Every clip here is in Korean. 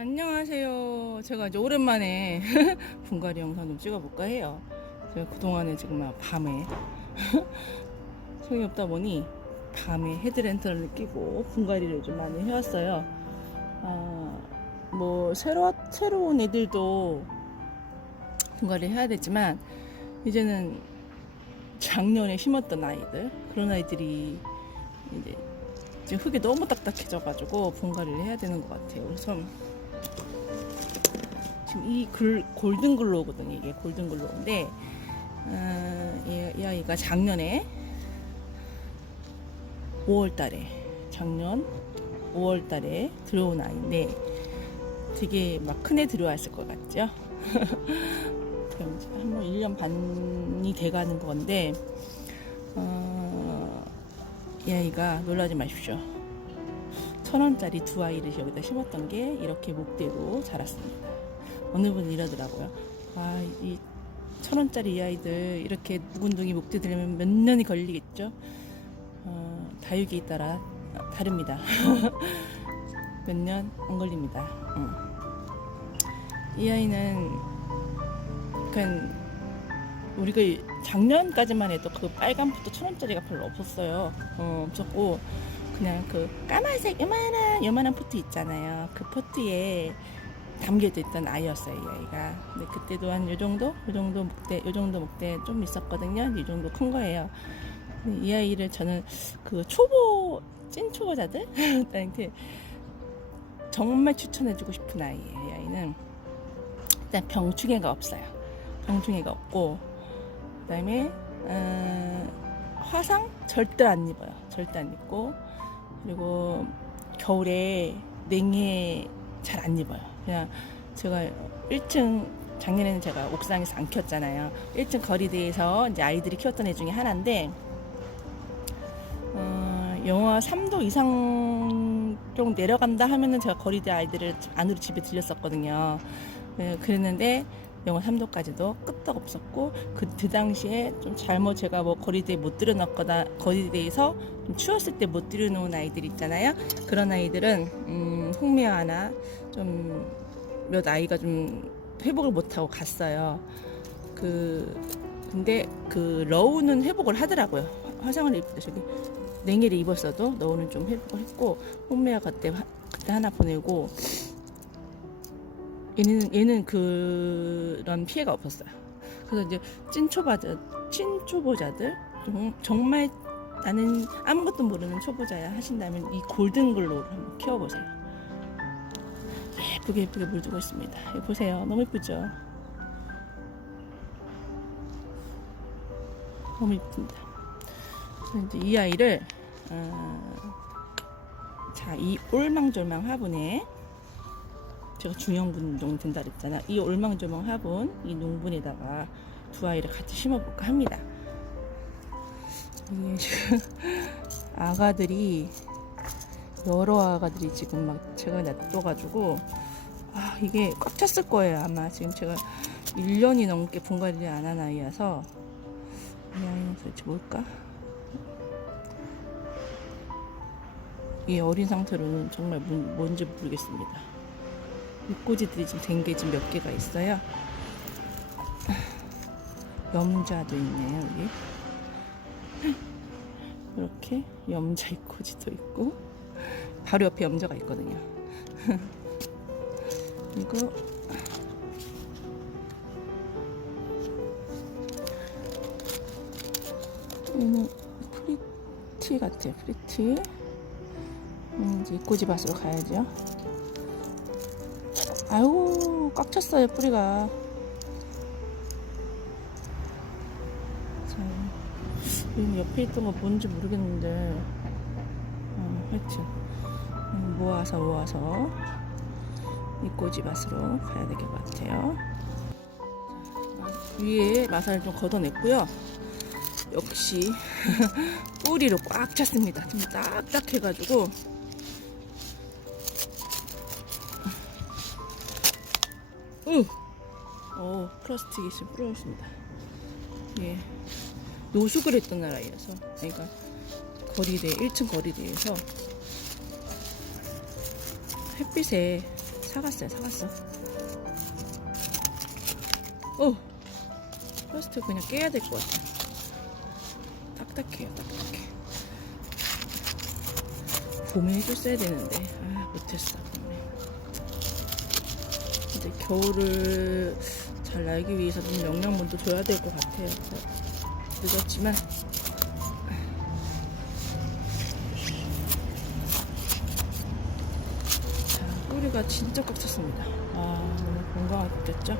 안녕하세요. 제가 이제 오랜만에 분갈이 영상 좀 찍어볼까 해요. 제가 그동안에 지금 막 밤에 소용이 없다 보니 밤에 헤드랜턴을 끼고 분갈이를 좀 많이 해왔어요. 아, 뭐 새로 새로운 애들도 분갈이 해야 되지만 이제는 작년에 심었던 아이들 그런 아이들이 이제 지금 흙이 너무 딱딱해져가지고 분갈이를 해야 되는 것 같아요. 그래서 지금 이 글, 골든 글로우거든요. 이게 골든 글로우인데 어, 이, 이 아이가 작년에 5월달에 작년 5월달에 들어온 아이인데 되게 막 큰애 들어왔을 것 같죠? 그럼 한번 1년 반이 돼가는 건데 어, 이 아이가 놀라지 마십시오. 천 원짜리 두 아이를 여기다 심었던 게 이렇게 목대로 자랐습니다. 어느 분이 이러더라고요. 아, 이 천 원짜리 이 아이들 이렇게 묵은둥이 목대 들려면 몇 년이 걸리겠죠? 어, 다육이에 따라 다릅니다. 몇 년 안 걸립니다. 응. 이 아이는 그냥 우리가 작년까지만 해도 그 빨간 포트 천 원짜리가 별로 없었어요. 어, 없었고 그냥 그 까만색 요만한 요만한 포트 있잖아요. 그 포트에 담겨져 있던 아이였어요, 이 아이가. 근데 그때도 한 요 정도, 요 정도 목대, 요 정도 목대 좀 있었거든요. 이 정도 큰 거예요. 이 아이를 저는 그 초보 찐 초보자들 한테 정말 추천해주고 싶은 아이예요. 이 아이는 일단 병충해가 없어요. 병충해가 없고 그 다음에 어, 화상 절대 안 입어요. 절대 안 입고 그리고 겨울에 냉해 잘 안 입어요. 그냥 제가 1층 작년에는 제가 옥상에서 안 키웠잖아요. 1층 거리대에서 이제 아이들이 키웠던 애 중에 하나인데 어, 영하 3도 이상 좀 내려간다 하면은 제가 거리대 아이들을 안으로 집에 들렸었거든요. 네, 그랬는데 영하 3도까지도 끄떡 없었고 그, 그 당시에 좀 잘못 제가 뭐 거리대에 못 들여놨거나 거리대에서 좀 추웠을 때 못 들여놓은 아이들 있잖아요. 그런 아이들은 음, 홍미화나 좀 몇 아이가 좀 회복을 못하고 갔어요. 그 근데 그 러우는 회복을 하더라고요. 화- 화상을 입 저기 냉해를 입었어도 러우는 좀 회복을 했고 홍미화 그때 화- 그때 하나 보내고 얘는 얘는 그런 피해가 없었어요. 그래서 이제 찐 초보자 찐 초보자들 정- 정말 나는 아무것도 모르는 초보자야 하신다면 이 골든 글로우를 한번 키워보세요. 예쁘게 예쁘게 물주고 있습니다. 보세요. 너무 예쁘죠? 너무 예쁩니다. 이제 이 아이를 어, 자, 이 올망졸망 화분에 제가 중형분 정도 된다 그랬잖아. 이 올망졸망 화분 이 농분에다가 두 아이를 같이 심어볼까 합니다. 지금 아가들이 여러 아가들이 지금 막 제가 놔둬가지고 아 이게 꽉 찼을 거예요 아마 지금 제가 1년이 넘게 분갈이를 안 한 아이여서 이 아이는 도대체 뭘까? 이 어린 상태로는 정말 뭔- 뭔지 모르겠습니다. 잎꽂이들이 지금 된 게 지금 몇 개가 있어요. 염자도 있네요 여기. 이렇게 염자 잎꽂이도 있고 바로 옆에 염자가 있거든요. 그리고 얘는 프리티 같아요. 프리티. 음, 이제 잎꽂이밭으로 가야죠. 아유 꽉 찼어요 뿌리가. 자, 여기 옆에 있던 거 뭔지 모르겠는데, 어, 하여튼 음, 모아서 모아서 잎꽂이 밭으로 가야 될 것 같아요. 자, 위에 마사를 좀 걷어냈고요. 역시 뿌리로 꽉 찼습니다. 좀 딱딱해가지고 으, 어 플라스틱이 지금 부러졌습니다. 예, 노숙을 했던 나라이라서, 그러니까 거리대 1층 거리대에서 햇빛에 사갔어요, 사갔어. 어, 플라스틱 그냥 깨야 될 것 같아. 딱딱해요, 딱딱해. 봄에 해줬어야 되는데, 아, 못했어. 이제 겨울을 잘 날기 위해서는 영양분도 줘야 될 것 같아요. 늦었지만. 자, 뿌리가 진짜 꽉 찼습니다. 아, 너무 건강하게 됐죠?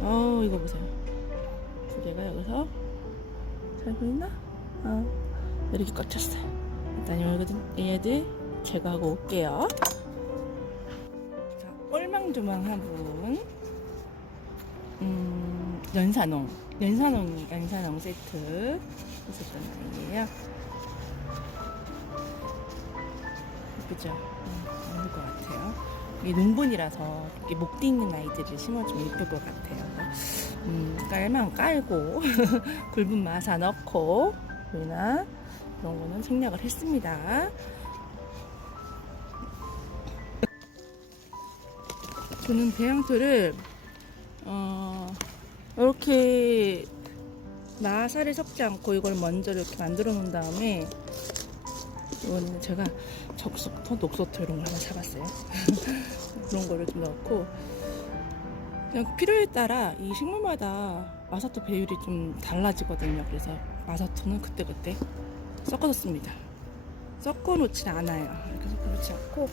어, 이거 보세요. 두 개가 여기서 잘 보이나? 어, 이렇게 꽉 찼어요. 여기든 얘들 제거하고 올게요. 자, 꼴망조망한 분. 음, 연산홍. 연산홍, 연산홍 세트. 있었던 아이예요. 예쁘죠? 음, 예쁠 것 같아요. 이게 농분이라서 이렇게 목대 있는 아이들을 심어주면 예쁠 것 같아요. 음, 깔만 깔고 굵은 마사 넣고 보이나 그런 거는 생략을 했습니다. 저는 배양토를 어, 이렇게 마사를 섞지 않고 이걸 먼저 이렇게 만들어 놓은 다음에 이거는 제가 적석토, 녹소토 이런 걸 하나 사봤어요. 그런 거를 좀 넣고 그냥 필요에 따라 이 식물마다 마사토 배율이 좀 달라지거든요. 그래서 마사토는 그때그때 섞어서 씁니다. 섞어 놓진 않아요. 그래서 그렇지 않고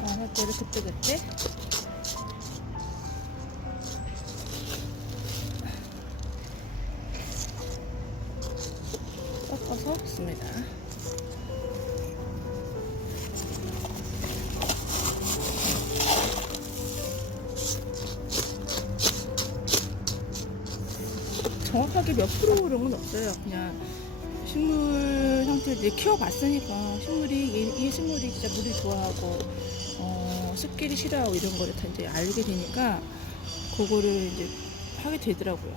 마사토를 그때 그때 섞어서 씁니다. 몇 프로 이런 건 없어요. 그냥 식물 형태를 키워봤으니까 식물이 이, 이 식물이 진짜 물을 좋아하고 어, 습기를 싫어하고 이런 거를 다 이제 알게 되니까 그거를 이제 하게 되더라고요.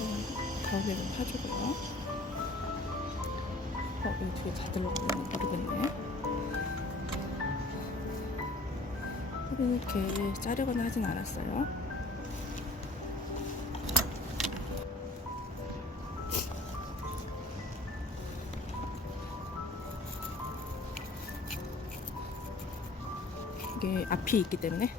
음, 가운데 좀 파주고요. 어, 여기 뒤에 다 들어가면 모르겠네. 이렇게 자르거나 하진 않았어요. 이게 앞이 있기 때문에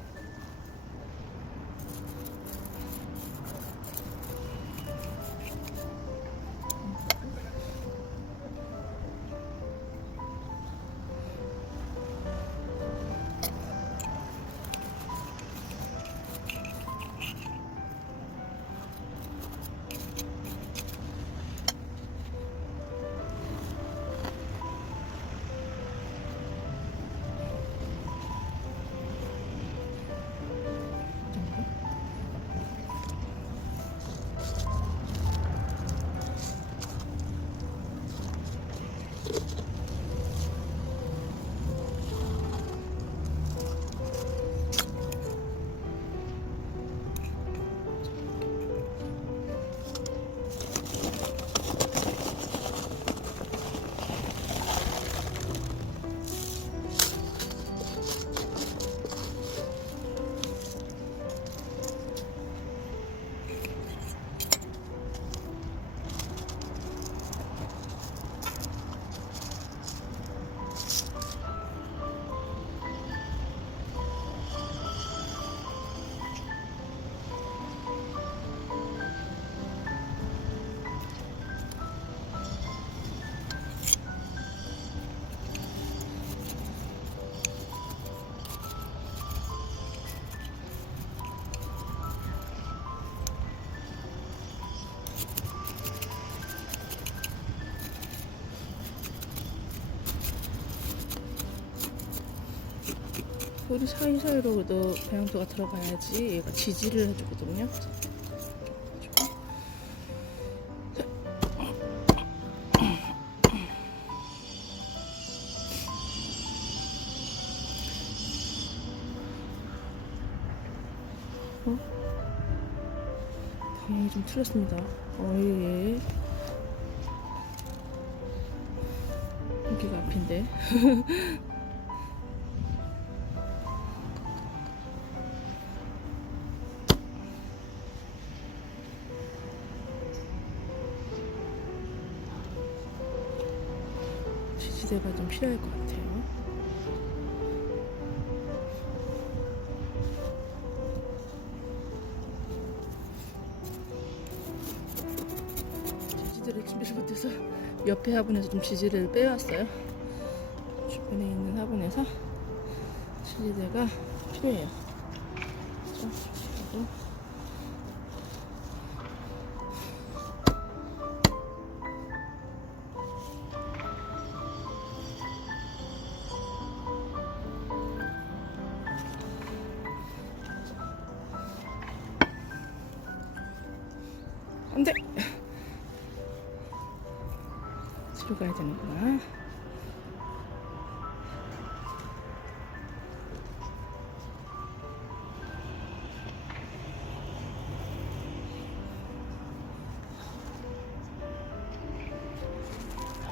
소리 사이사이로도 배양토가 들어가야지 얘가 지지를 해주거든요. 어? 방향이 좀 틀렸습니다. 어예. 여기가 앞인데. 지지대가 좀 필요할 것 같아요. 지지대를 준비를 못해서 옆에 화분에서 좀 지지대를 빼왔어요. 주변에 있는 화분에서 지지대가 필요해요. 뒤로 가야 되는구나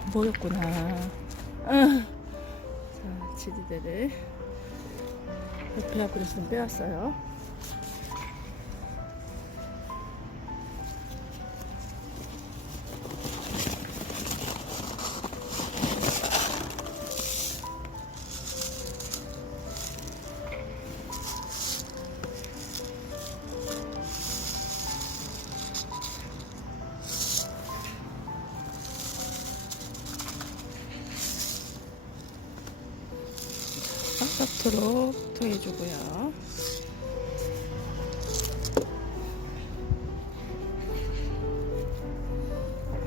안 보였구나 아. 자 지지대를 옆에 앞으로 좀 빼왔어요 바깥으로 토해주고요.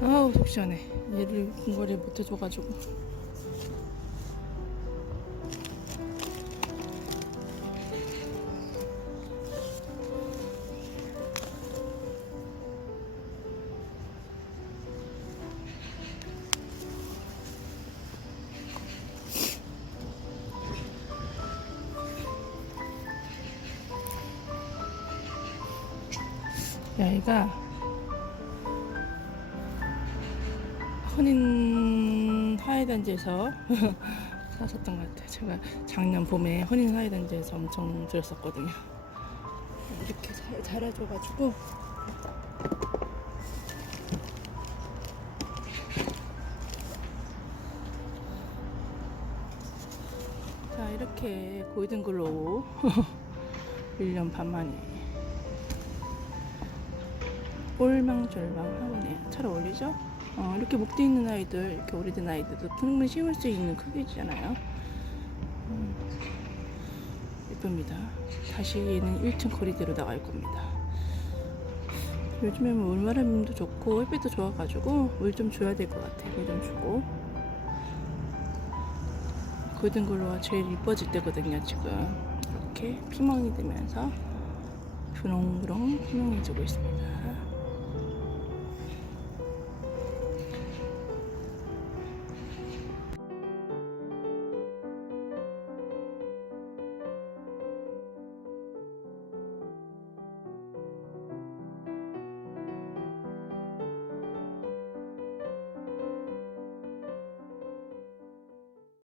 아우 속 시원해. 얘를 궁궐이 못해줘가지고. 여기가 헌인 하이단지에서 사셨던 것 같아요. 제가 작년 봄에 헌인 하이단지에서 엄청 들었었거든요. 이렇게 잘 자라줘가지고 자 이렇게 골든글로우 1년 반 만에 꼴망졸망 하고네. 잘 어울리죠? 어, 이렇게 목대 있는 아이들 이렇게 오래된 아이들도 충분히 심을 수 있는 크기잖아요. 음, 예쁩니다. 다시 얘는 1층 거리대로 나갈 겁니다. 요즘에 뭐 물마름도 좋고 햇빛도 좋아가지고 물 좀 줘야 될 것 같아 물좀 주고. 골든 글로가 제일 이뻐질 때거든요 지금. 이렇게 피멍이 되면서 분홍분홍 피멍해지고 있습니다